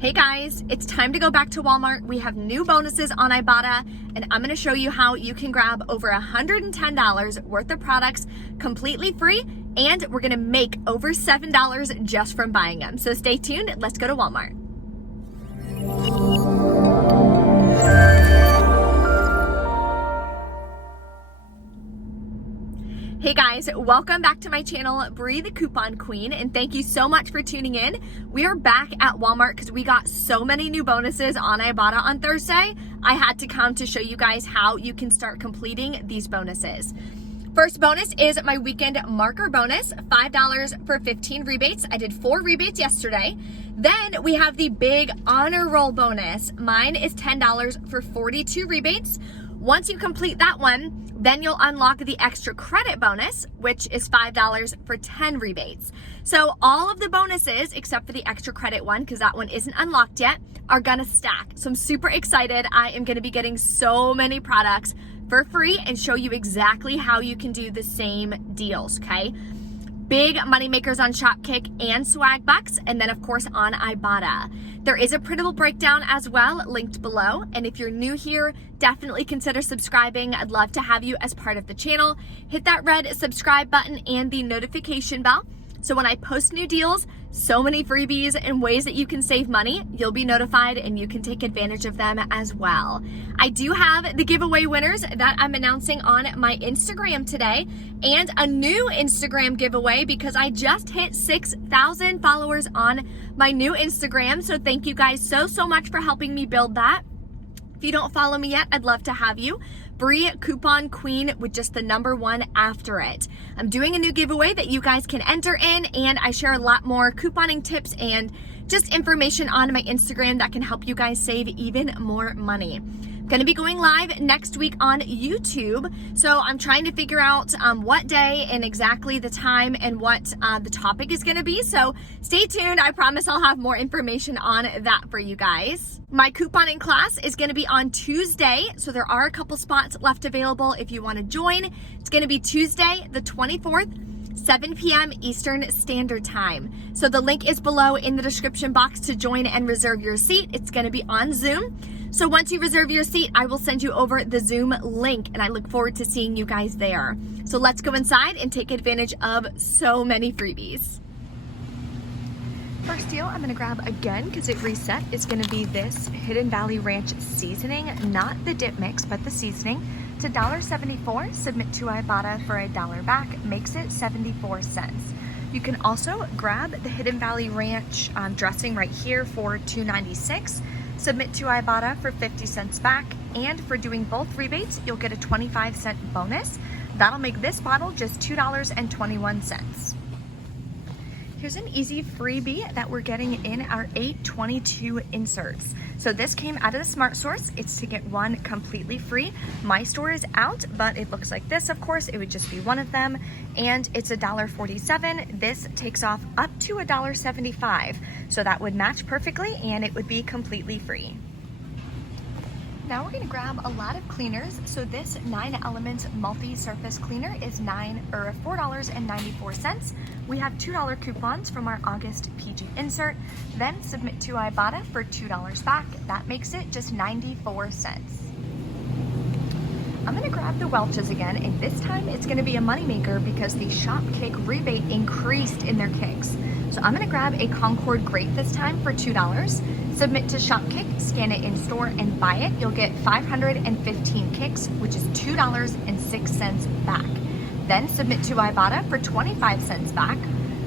Hey guys, it's time to go back to Walmart. We have new bonuses on Ibotta, and I'm gonna show you how you can grab over $110 worth of products completely free, and we're gonna make over $7 just from buying them. So stay tuned, let's go to Walmart. Hey guys, welcome back to my channel, Bree the Coupon Queen, and thank you so much for tuning in. We are back at Walmart because we got so many new bonuses on Ibotta on Thursday. I had to come to show you guys how you can start completing these bonuses. First bonus is my weekend marker bonus, $5 for 15 rebates. I did 4 rebates yesterday. Then we have the big honor roll bonus. Mine is $10 for 42 rebates. Once you complete that one, then you'll unlock the extra credit bonus, which is $5 for 10 rebates. So all of the bonuses, except for the extra credit one, because that one isn't unlocked yet, are gonna stack. So I'm super excited. I am gonna be getting so many products for free and show you exactly how you can do the same deals, okay? Big money makers on Shopkick and Swag Bucks, and then of course on Ibotta. There is a printable breakdown as well, linked below. And if you're new here, definitely consider subscribing. I'd love to have you as part of the channel. Hit that red subscribe button and the notification bell. So when I post new deals, so many freebies and ways that you can save money, you'll be notified and you can take advantage of them as well. I do have the giveaway winners that I'm announcing on my Instagram today, and a new Instagram giveaway because I just hit 6,000 followers on my new Instagram. So thank you guys so much for helping me build that. If you don't follow me yet, I'd love to have you. Bree Coupon Queen with just the number 1 after it. I'm doing a new giveaway that you guys can enter in, and I share a lot more couponing tips and just information on my Instagram that can help you guys save even more money. Going to be going live next week on YouTube. So I'm trying to figure out what day and exactly the time and what the topic is going to be. So stay tuned. I promise I'll have more information on that for you guys. My couponing class is going to be on Tuesday. So there are a couple spots left available if you want to join. It's going to be Tuesday, the 24th, 7 p.m. Eastern Standard Time. So the link is below in the description box to join and reserve your seat. It's going to be on Zoom. So once you reserve your seat, I will send you over the Zoom link, and I look forward to seeing you guys there. So let's go inside and take advantage of so many freebies. First deal I'm gonna grab again because it reset is gonna be this Hidden Valley Ranch seasoning, not the dip mix, but the seasoning. It's $1.74, submit to Ibotta for $1 back, makes it 74 cents. You can also grab the Hidden Valley Ranch dressing right here for $2.96. Submit to Ibotta for 50 cents back, and for doing both rebates, you'll get a 25-cent bonus. That'll make this bottle just $2.21. Here's an easy freebie that we're getting in our 822 inserts. So this came out of the Smart Source. It's to get one completely free. My store is out, but it looks like this, of course. It would just be one of them, and it's $1.47. This takes off up to $1.75. So that would match perfectly, and it would be completely free. Now we're gonna grab a lot of cleaners. So this 9 Elements multi-surface cleaner is $4.94. We have $2 coupons from our August PG insert. Then submit to Ibotta for $2 back. That makes it just 94 cents. I'm gonna grab the Welchs again, and this time it's gonna be a moneymaker because the Shopkick rebate increased in their kicks. So I'm gonna grab a Concord Grape this time for $2. Submit to Shopkick, scan it in store, and buy it. You'll get 515 kicks, which is $2.06 back. Then submit to Ibotta for 25 cents back.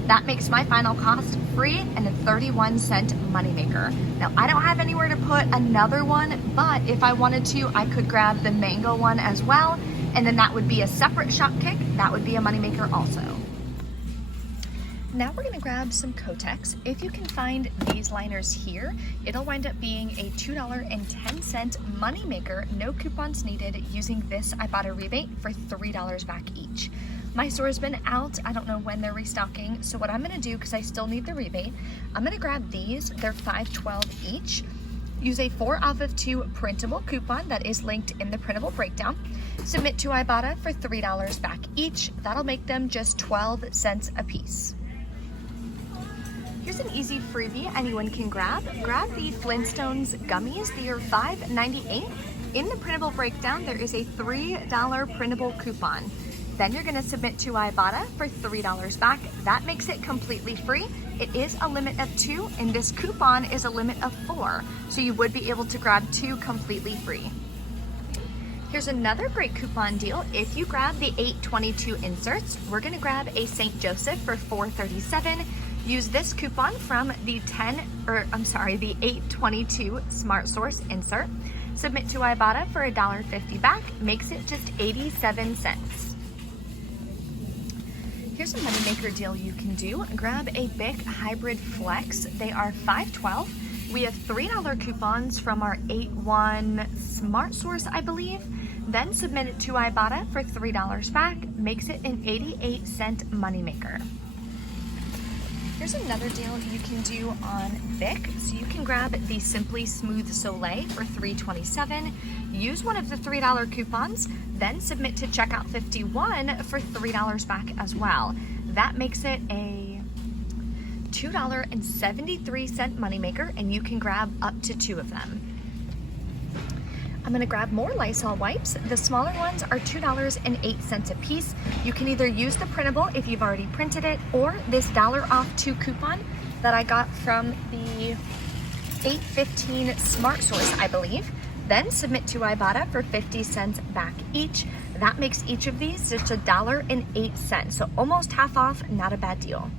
That makes my final cost free and a 31-cent moneymaker. Now, I don't have anywhere to put another one, but if I wanted to, I could grab the mango one as well, and then that would be a separate Shopkick. That would be a moneymaker also. Now we're gonna grab some Kotex. If you can find these liners here, it'll wind up being a $2.10 moneymaker, no coupons needed, using this Ibotta rebate for $3 back each. My store's been out, I don't know when they're restocking, so what I'm gonna do, because I still need the rebate, I'm gonna grab these, they're $5.12 each. Use a 4 off of 2 printable coupon that is linked in the printable breakdown. Submit to Ibotta for $3 back each. That'll make them just 12 cents a piece. Here's an easy freebie anyone can grab. Grab the Flintstones gummies. They are $5.98. In the printable breakdown, there is a $3 printable coupon. Then you're gonna submit to Ibotta for $3 back. That makes it completely free. It is a limit of 2, and this coupon is a limit of 4. So you would be able to grab 2 completely free. Here's another great coupon deal. If you grab the 822 inserts, we're gonna grab a St. Joseph for $4.37. Use this coupon from the 822 Smart Source insert. Submit to Ibotta for $1.50 back, makes it just 87 cents. Here's a moneymaker deal you can do. Grab a Bic Hybrid Flex. They are $5.12. We have $3 coupons from our 8-1 Smart Source, I believe. Then submit it to Ibotta for $3 back, makes it an 88-cent moneymaker. Here's another deal you can do on Bic. So you can grab the Simply Smooth Soleil for $3.27. Use one of the $3 coupons, then submit to checkout 51 for $3 back as well. That makes it a $2.73 moneymaker, and you can grab up to 2 of them. I'm gonna grab more Lysol wipes. The smaller ones are $2.08 a piece. You can either use the printable if you've already printed it, or this $1 off 2 coupon that I got from the 815 Smart Source, I believe. Then submit to Ibotta for 50 cents back each. That makes each of these just $1.08, so almost half off, not a bad deal.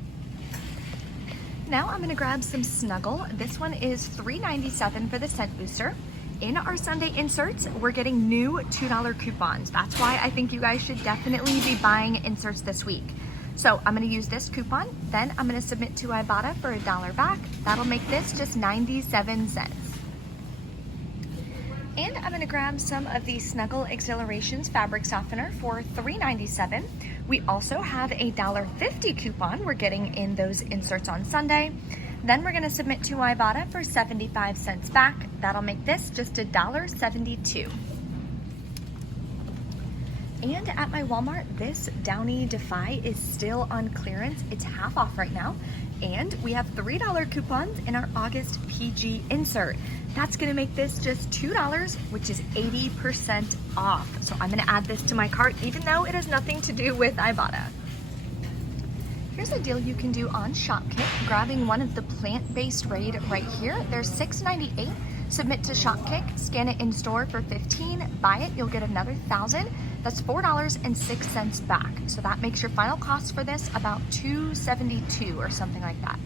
Now I'm gonna grab some Snuggle. This one is $3.97 for the scent booster. In our Sunday inserts, we're getting new $2 coupons. That's why I think you guys should definitely be buying inserts this week. So I'm gonna use this coupon, then I'm gonna submit to Ibotta for $1 back. That'll make this just 97 cents. And I'm gonna grab some of the Snuggle Exhilarations fabric softener for $3.97. We also have a $1.50 coupon we're getting in those inserts on Sunday. Then we're gonna submit to Ibotta for 75 cents back. That'll make this just $1.72. And at my Walmart, this Downy Defy is still on clearance. It's half off right now. And we have $3 coupons in our August PG insert. That's gonna make this just $2, which is 80% off. So I'm gonna add this to my cart, even though it has nothing to do with Ibotta. Here's a deal you can do on Shopkick, grabbing one of the plant-based Raid right here. They're $6.98. Submit to Shopkick, scan it in store for $15, buy it, you'll get another 1,000. That's $4.06 back. So that makes your final cost for this about $2.72 or something like that.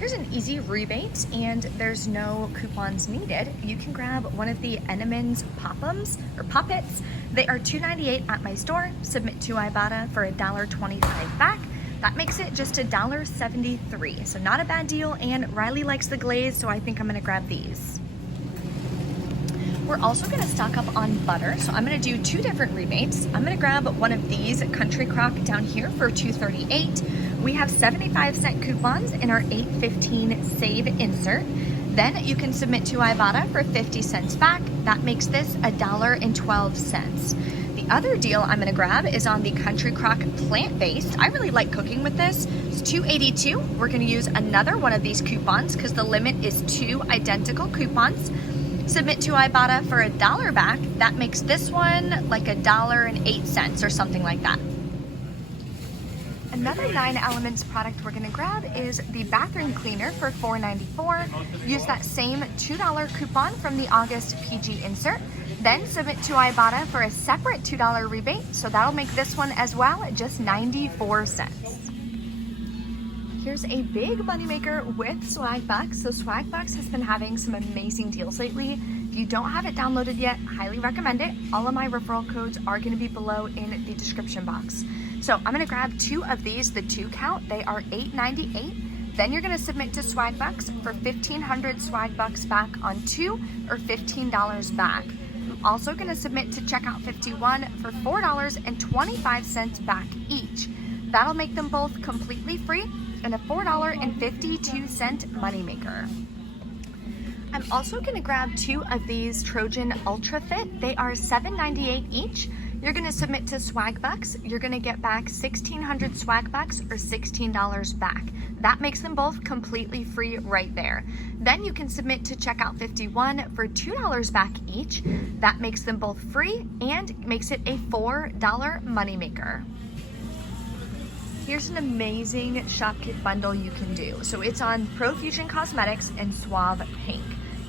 Here's an easy rebate, and there's no coupons needed. You can grab one of the Enemans Pop-Ums or Pop-Its. They are $2.98 at my store. Submit to Ibotta for $1.25 back. That makes it just $1.73. So not a bad deal, and Riley likes the glaze, so I think I'm gonna grab these. We're also gonna stock up on butter, so I'm gonna do 2 different rebates. I'm gonna grab one of these Country Crock down here for $2.38. We have 75-cent coupons in our 815 Save insert. Then you can submit to Ibotta for 50 cents back. That makes this $1.12. The other deal I'm gonna grab is on the Country Crock plant-based. I really like cooking with this. It's $2.82. We're gonna use another one of these coupons because the limit is 2 identical coupons. Submit to Ibotta for $1 back. That makes this one like $1.08 or something like that. Another 9 Elements product we're gonna grab is the bathroom cleaner for $4.94. Use that same $2 coupon from the August PG insert. Then submit to Ibotta for a separate $2 rebate. So that'll make this one as well just 94 cents. Here's a big moneymaker with Swagbucks. So Swagbucks has been having some amazing deals lately. If you don't have it downloaded yet, highly recommend it. All of my referral codes are gonna be below in the description box. So I'm gonna grab 2 of these, the 2 count. They are $8.98. Then you're gonna submit to Swagbucks for 1,500 Swagbucks back on 2 or $15 back. I'm also gonna submit to checkout 51 for $4.25 back each. That'll make them both completely free and a $4.52 moneymaker. I'm also gonna grab 2 of these Trojan Ultrafit. They are $7.98 each. You're gonna submit to Swagbucks. You're gonna get back 1,600 Swagbucks or $16 back. that makes them both completely free right there. Then you can submit to checkout 51 for $2 back each. That makes them both free and makes it a $4 moneymaker. Here's an amazing Shopkick bundle you can do. So it's on Profusion Cosmetics and Suave Pink.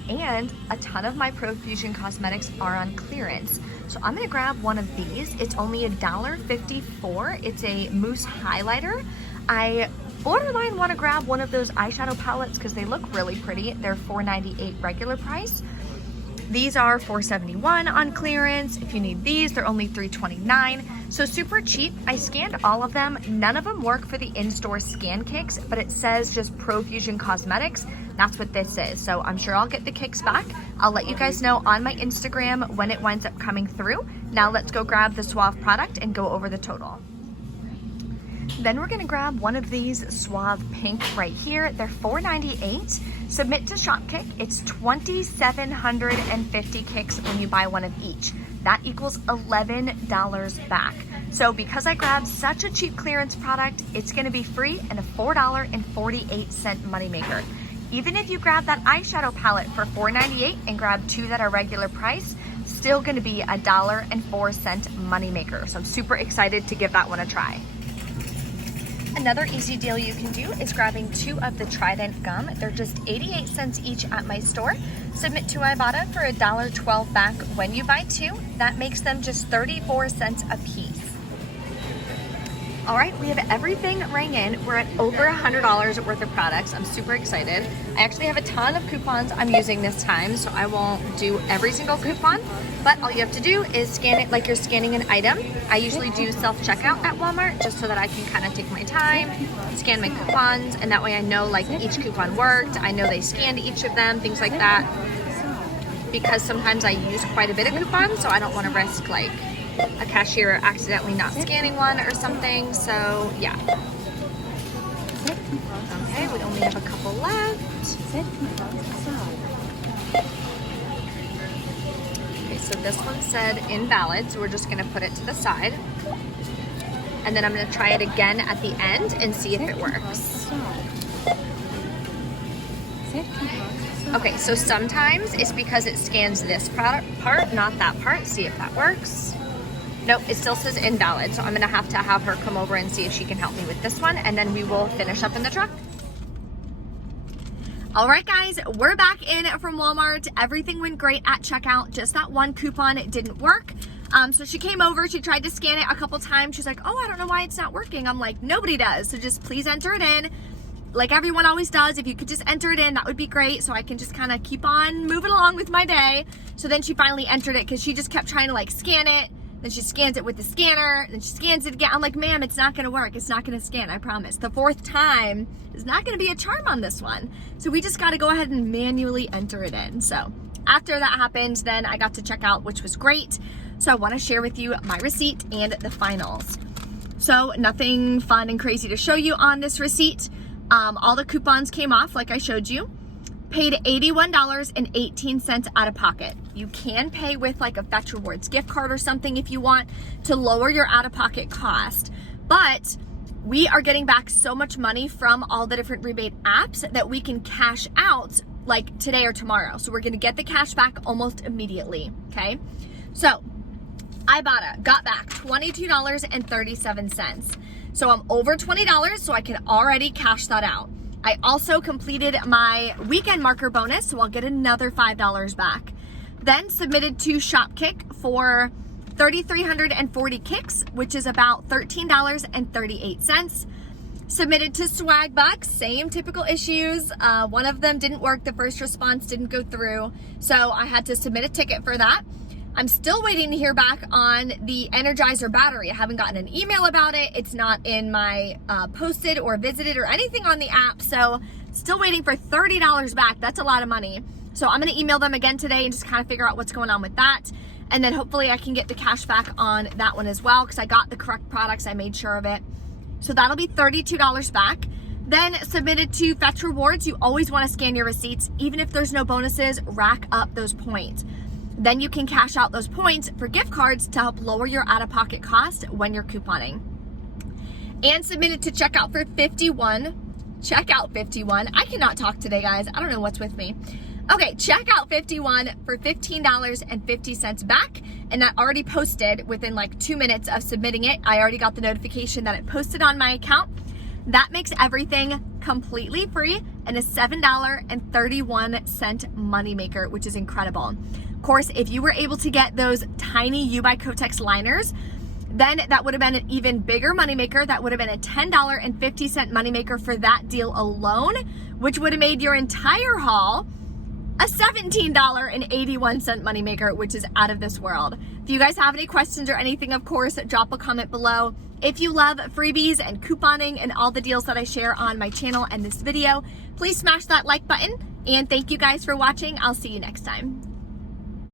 And a ton of my Profusion cosmetics are on clearance. So I'm gonna grab one of these. It's only $1.54. It's a mousse highlighter. I borderline wanna grab one of those eyeshadow palettes because they look really pretty. They're $4.98 regular price. These are $4.71 on clearance. If you need these, they're only $3.29. So super cheap. I scanned all of them. None of them work for the in-store scan kicks, but it says just Profusion Cosmetics. That's what this is. So I'm sure I'll get the kicks back. I'll let you guys know on my Instagram when it winds up coming through. Now let's go grab the Suave product and go over the total. Then we're gonna grab one of these Suave Pink right here. They're $4.98. Submit to Shopkick. It's 2,750 kicks when you buy one of each. That equals $11 back. So because I grabbed such a cheap clearance product, it's gonna be free and a $4.48 moneymaker. Even if you grab that eyeshadow palette for $4.98 and grab two that are regular price, still gonna be a $1.04 moneymaker. So I'm super excited to give that one a try. Another easy deal you can do is grabbing two of the Trident gum. They're just 88 cents each at my store. Submit to Ibotta for $1.12 back when you buy two. That makes them just 34 cents a piece. All right, we have everything rang in. We're at over $100 worth of products. I'm super excited. I actually have a ton of coupons I'm using this time, so I won't do every single coupon, but all you have to do is scan it like you're scanning an item. I usually do self-checkout at Walmart just so that I can kind of take my time, scan my coupons, and that way I know like each coupon worked. I know they scanned each of them, things like that, because sometimes I use quite a bit of coupons, so I don't want to risk like a cashier accidentally not scanning one or something, so yeah. Okay, we only have a couple left. Okay, so this one said invalid, so we're just gonna put it to the side. And then I'm gonna try it again at the end and see if it works. Okay, so sometimes it's because it scans this part, not that part. See if that works. Nope, it still says invalid, so I'm gonna have to have her come over and see if she can help me with this one, and then we will finish up in the truck. All right, guys, we're back in from Walmart. Everything went great at checkout, just that one coupon, it didn't work. So she came over, she tried to scan it a couple times. She's like, oh, I don't know why it's not working. I'm like, nobody does, so just please enter it in. Like everyone always does, if you could just enter it in, that would be great, so I can just kind of keep on moving along with my day. So then she finally entered it, because she just kept trying to like scan it. Then she scans it with the scanner, then she scans it again. I'm like, ma'am, it's not gonna work. It's not gonna scan, I promise. The fourth time is not gonna be a charm on this one. So we just gotta go ahead and manually enter it in. So after that happened, then I got to check out, which was great. So I wanna share with you my receipt and the finals. So nothing fun and crazy to show you on this receipt. All the coupons came off like I showed you. Paid $81.18 out of pocket. You can pay with like a Fetch Rewards gift card or something if you want to lower your out-of-pocket cost. But we are getting back so much money from all the different rebate apps that we can cash out like today or tomorrow. So we're gonna get the cash back almost immediately, okay? So Ibotta got back $22.37. So I'm over $20, so I can already cash that out. I also completed my weekend marker bonus, so I'll get another $5 back. Then submitted to Shopkick for 3,340 kicks, which is about $13.38. Submitted to Swagbucks, same typical issues. One of them didn't work, the first response didn't go through, so I had to submit a ticket for that. I'm still waiting to hear back on the Energizer battery. I haven't gotten an email about it. It's not in my posted or visited or anything on the app. So still waiting for $30 back. That's a lot of money. So I'm gonna email them again today and just kind of figure out what's going on with that. And then hopefully I can get the cash back on that one as well, because I got the correct products, I made sure of it. So that'll be $32 back. Then submitted to Fetch Rewards. You always wanna scan your receipts. Even if there's no bonuses, rack up those points. Then you can cash out those points for gift cards to help lower your out-of-pocket cost when you're couponing. And submitted to checkout for 51. checkout 51. I cannot talk today, guys. I don't know what's with me. Okay, checkout 51 for $15.50 back, and that already posted within like 2 minutes of submitting it. I already got the notification that it posted on my account. That makes everything completely free and a $7.31 moneymaker, which is incredible. Of course, if you were able to get those tiny U by Kotex liners, then that would have been an even bigger moneymaker. That would have been a $10.50 moneymaker for that deal alone, which would have made your entire haul a $17.81 moneymaker, which is out of this world. If you guys have any questions or anything, of course, drop a comment below. If you love freebies and couponing and all the deals that I share on my channel and this video, please smash that like button. And thank you guys for watching. I'll see you next time.